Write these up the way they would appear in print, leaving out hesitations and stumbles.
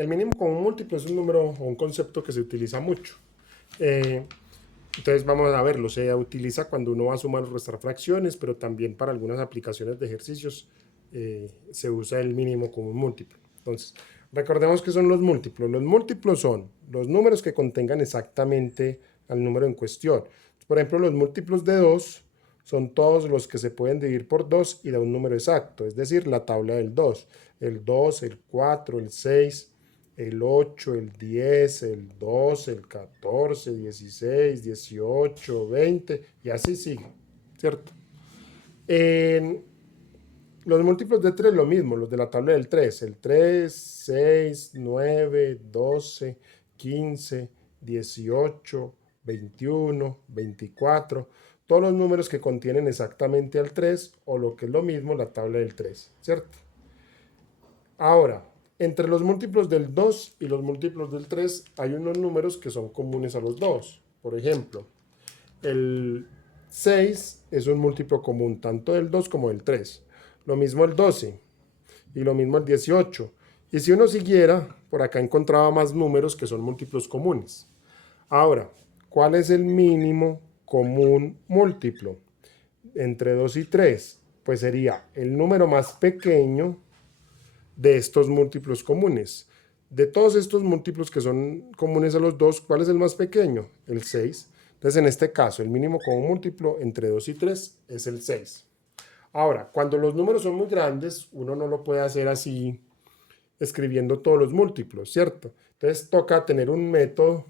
El mínimo común múltiplo es un número o un concepto que se utiliza mucho. Entonces vamos a verlo. Se utiliza cuando uno va a sumar o restar fracciones, pero también para algunas aplicaciones de ejercicios se usa el mínimo común múltiplo. Entonces, recordemos que son los múltiplos. Los múltiplos son los números que contengan exactamente al número en cuestión. Por ejemplo, los múltiplos de 2 son todos los que se pueden dividir por 2 y da un número exacto, es decir, la tabla del 2. El 2, el 4, el 6, el 8, el 10, el 12, el 14, 16, 18, 20 y así sigue, ¿cierto? En los múltiplos de 3 lo mismo, los de la tabla del 3, el 3, 6, 9, 12, 15, 18, 21, 24, todos los números que contienen exactamente al 3 o lo que es lo mismo la tabla del 3, ¿cierto? Ahora, entre los múltiplos del 2 y los múltiplos del 3 hay unos números que son comunes a los dos. Por ejemplo, el 6 es un múltiplo común tanto del 2 como del 3. Lo mismo el 12 y lo mismo el 18. Y si uno siguiera, por acá encontraba más números que son múltiplos comunes. Ahora, ¿cuál es el mínimo común múltiplo entre 2 y 3? Pues sería el número más pequeño de estos múltiplos comunes. De todos estos múltiplos que son comunes a los dos, ¿cuál es el más pequeño? El 6. Entonces, en este caso, el mínimo común múltiplo entre 2 y 3 es el 6. Ahora, cuando los números son muy grandes, uno no lo puede hacer así escribiendo todos los múltiplos, ¿cierto? Entonces, toca tener un método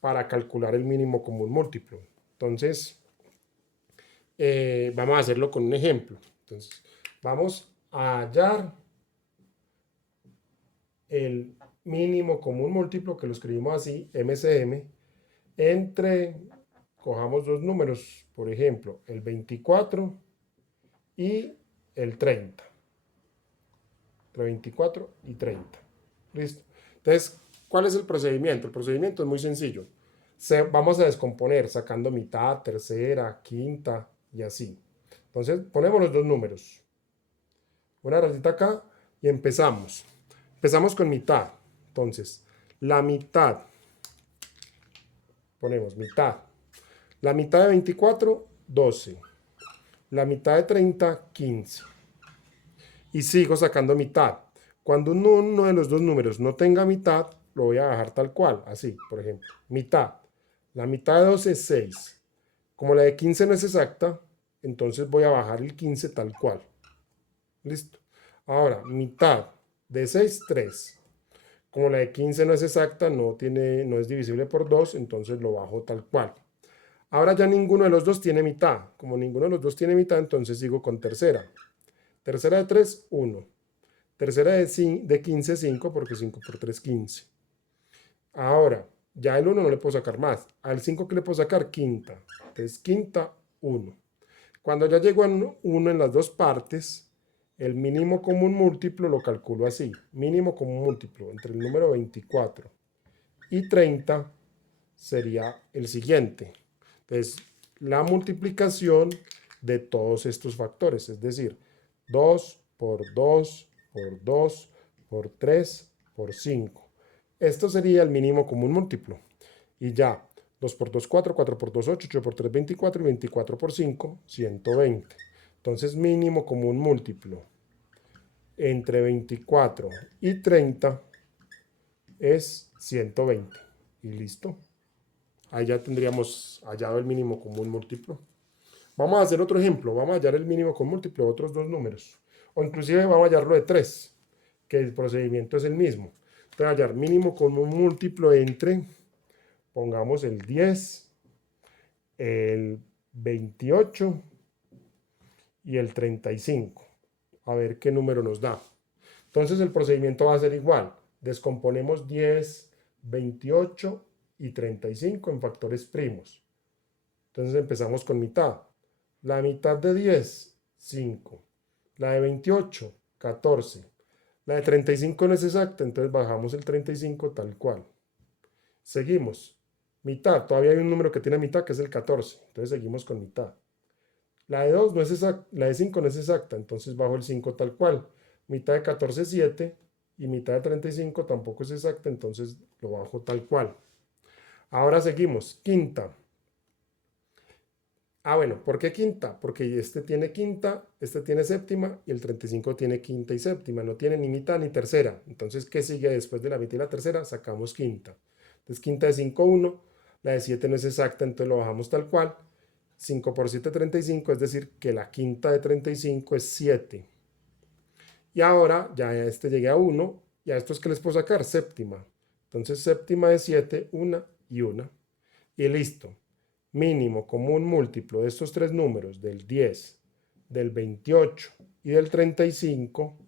para calcular el mínimo común múltiplo. Entonces, vamos a hacerlo con un ejemplo. Entonces, vamos a hallar el mínimo común múltiplo, que lo escribimos así, MCM, entre, cojamos dos números, por ejemplo, el 24 y el 30. Entre 24 y 30. ¿Listo? Entonces, ¿cuál es el procedimiento? El procedimiento es muy sencillo. Vamos a descomponer sacando mitad, tercera, quinta y así. Entonces, ponemos los dos números. Una rayita acá y empezamos. Empezamos con mitad. Entonces, la mitad. Ponemos mitad. La mitad de 24, 12. La mitad de 30, 15. Y sigo sacando mitad. Cuando uno de los dos números no tenga mitad, lo voy a dejar tal cual. Así, por ejemplo. Mitad. La mitad de 12 es 6. Como la de 15 no es exacta, entonces voy a bajar el 15 tal cual. Listo. Ahora, mitad de 6, 3. Como la de 15 no es exacta, no es divisible por 2, entonces lo bajo tal cual. Ahora ya ninguno de los dos tiene mitad. Como ninguno de los dos tiene mitad, entonces sigo con tercera. Tercera de 3, 1. Tercera de 15, 5, porque 5 por 3, 15. Ahora, ya el 1 no le puedo sacar más. Al 5 que le puedo sacar, quinta. Entonces, quinta, 1. Cuando ya llego a 1 en las dos partes, el mínimo común múltiplo lo calculo así. Mínimo común múltiplo entre el número 24 y 30 sería el siguiente. Entonces, la multiplicación de todos estos factores, es decir, 2 por 2 por 2 por 3 por 5. Esto sería el mínimo común múltiplo. Y ya, 2 por 2, 4, 4 por 2, 8, 8 por 3, 24 y 24 por 5, 120. Entonces, mínimo común múltiplo entre 24 y 30 es 120. Y listo. Ahí ya tendríamos hallado el mínimo común múltiplo. Vamos a hacer otro ejemplo. Vamos a hallar el mínimo común múltiplo de otros dos números. O inclusive vamos a hallarlo de 3, que el procedimiento es el mismo. Entonces, hallar mínimo común múltiplo entre, pongamos el 10, el 28 y el 35. A ver qué número nos da. Entonces el procedimiento va a ser igual. Descomponemos 10, 28 y 35 en factores primos. Entonces empezamos con mitad. La mitad de 10, 5. La de 28, 14. La de 35 no es exacta, entonces bajamos el 35 tal cual. Seguimos. Mitad, todavía hay un número que tiene mitad que es el 14. Entonces seguimos con mitad. La de 2 no es exacta, la de 5 no es exacta, entonces bajo el 5 tal cual. Mitad de 14, 7 y mitad de 35 tampoco es exacta, entonces lo bajo tal cual. Ahora seguimos, quinta. Bueno, ¿por qué quinta? Porque este tiene quinta, este tiene séptima y el 35 tiene quinta y séptima, no tiene ni mitad ni tercera. Entonces, ¿qué sigue después de la mitad y la tercera? Sacamos quinta. Entonces, quinta de 5, 1, la de 7 no es exacta, entonces lo bajamos tal cual. 5 por 7, 35, es decir, que la quinta de 35 es 7. Y ahora ya este llegué a 1, y a estos que les puedo sacar, séptima. Entonces, séptima de 7, 1 y 1. Y listo. Mínimo común múltiplo de estos tres números, del 10, del 28 y del 35,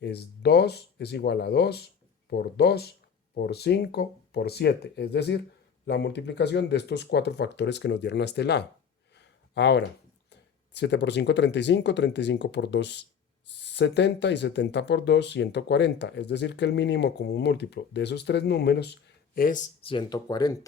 es 2, es igual a 2 por 2 por 5 por 7. Es decir, la multiplicación de estos cuatro factores que nos dieron a este lado. Ahora, 7 por 5, 35, 35 por 2, 70 y 70 por 2, 140. Es decir, que el mínimo común múltiplo de esos tres números es 140.